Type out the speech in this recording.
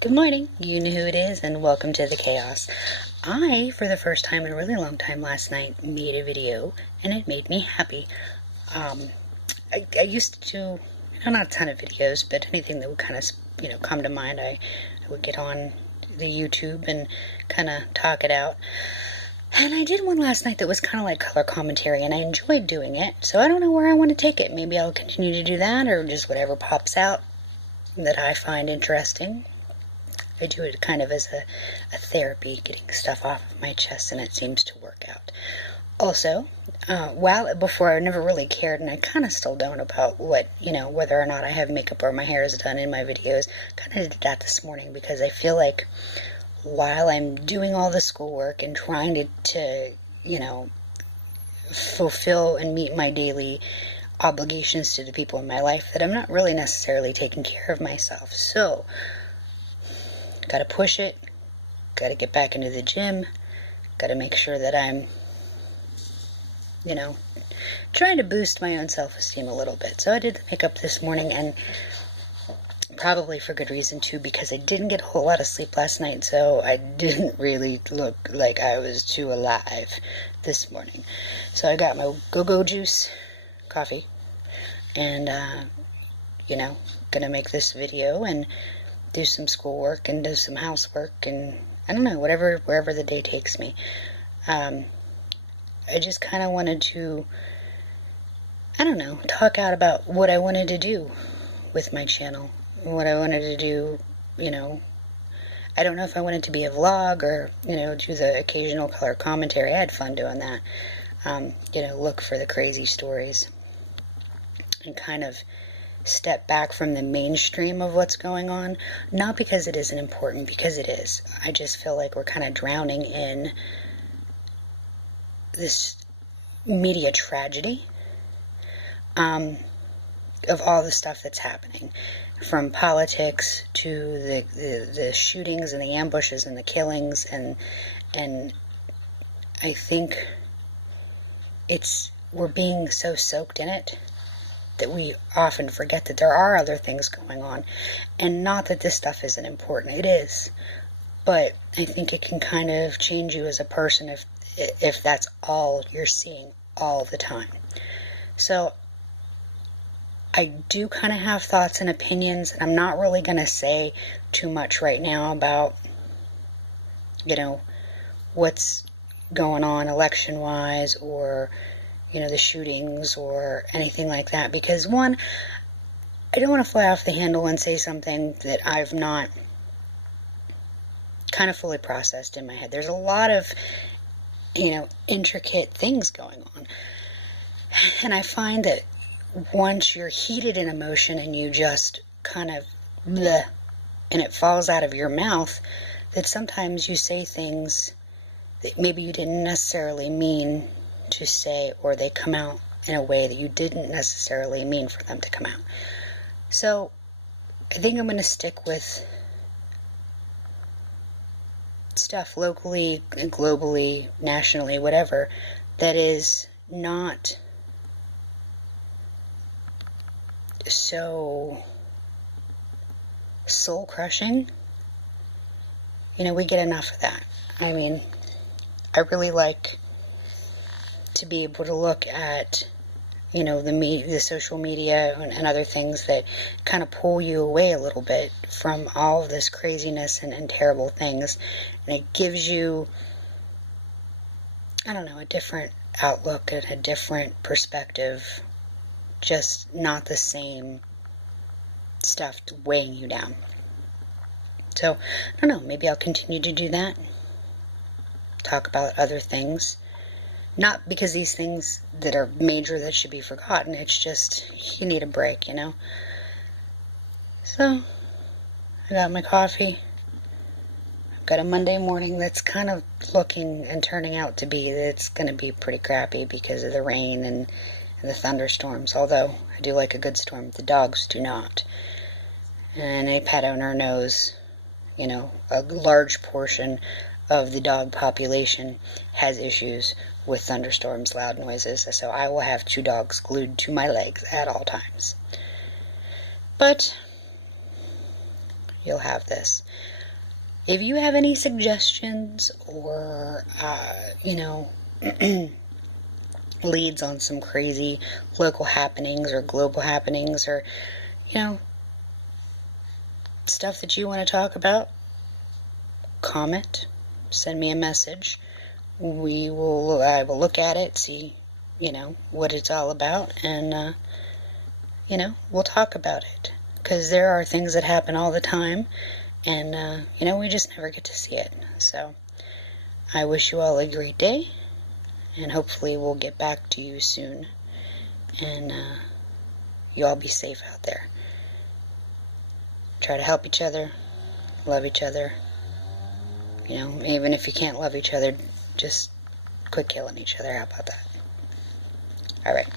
Good morning, you know who it is, and welcome to the chaos. I, for the first time in a really long time last night, made a video, and it made me happy. I used to do, not a ton of videos, but anything that would kind of, come to mind, I would get on the YouTube and kind of talk it out. And I did one last night that was kind of like color commentary, and I enjoyed doing it, so I don't know where I want to take it. Maybe I'll continue to do that, or just whatever pops out that I find interesting. I do it kind of as a therapy, getting stuff off of my chest, and it seems to work out. Also, before I never really cared, and I kind of still don't, about whether or not I have makeup or my hair is done in my videos. Kind of did that this morning because I feel like while I'm doing all the schoolwork and trying to fulfill and meet my daily obligations to the people in my life, that I'm not really necessarily taking care of myself. So, gotta push it, gotta get back into the gym, gotta make sure that I'm, trying to boost my own self-esteem a little bit. So I did the makeup this morning, and probably for good reason too, because I didn't get a whole lot of sleep last night, so I didn't really look like I was too alive this morning. So I got my go-go juice, coffee, and, gonna make this video and do some schoolwork and do some housework and I don't know, wherever the day takes me. I just kind of wanted to, talk out about what I wanted to do with my channel, what I wanted to do, I don't know if I wanted to be a vlog or, do the occasional color commentary. I had fun doing that. Look for the crazy stories and kind of step back from the mainstream of what's going on. Not because it isn't important, because it is. I just feel like we're kind of drowning in this media tragedy of all the stuff that's happening, from politics to the shootings and the ambushes and the killings, and I think we're being so soaked in it that we often forget that there are other things going on. And not that this stuff isn't important, it is. But I think it can kind of change you as a person if that's all you're seeing all the time. So I do kind of have thoughts and opinions, and I'm not really going to say too much right now about, what's going on election-wise or the shootings or anything like that, because one, I don't want to fly off the handle and say something that I've not kind of fully processed in my head. There's a lot of, intricate things going on, and I find that once you're heated in emotion and you just kind of bleh, and it falls out of your mouth, that sometimes you say things that maybe you didn't necessarily mean to say, or they come out in a way that you didn't necessarily mean for them to come out. So I think I'm going to stick with stuff locally, globally, nationally, whatever, that is not so soul-crushing. We get enough of that. I mean, I really like to be able to look at, the social media and other things that kind of pull you away a little bit from all of this craziness and terrible things. And it gives you, a different outlook and a different perspective. Just not the same stuff weighing you down. So, I don't know, maybe I'll continue to do that. Talk about other things. Not because these things that are major that should be forgotten. It's just, you need a break, So, I got my coffee. I've got a Monday morning that's kind of looking and turning out to be, it's going to be pretty crappy because of the rain and the thunderstorms. Although, I do like a good storm. The dogs do not. And a pet owner knows, a large portion of the dog population has issues with thunderstorms, loud noises, so I will have 2 dogs glued to my legs at all times. But you'll have this. If you have any suggestions or, leads on some crazy local happenings or global happenings or, stuff that you want to talk about, comment, send me a message. I will look at it, see, what it's all about, and, we'll talk about it. Because there are things that happen all the time, and, we just never get to see it. So, I wish you all a great day, and hopefully we'll get back to you soon. And, you all be safe out there. Try to help each other, love each other. Even if you can't love each other, just quit killing each other. How about that? Alright.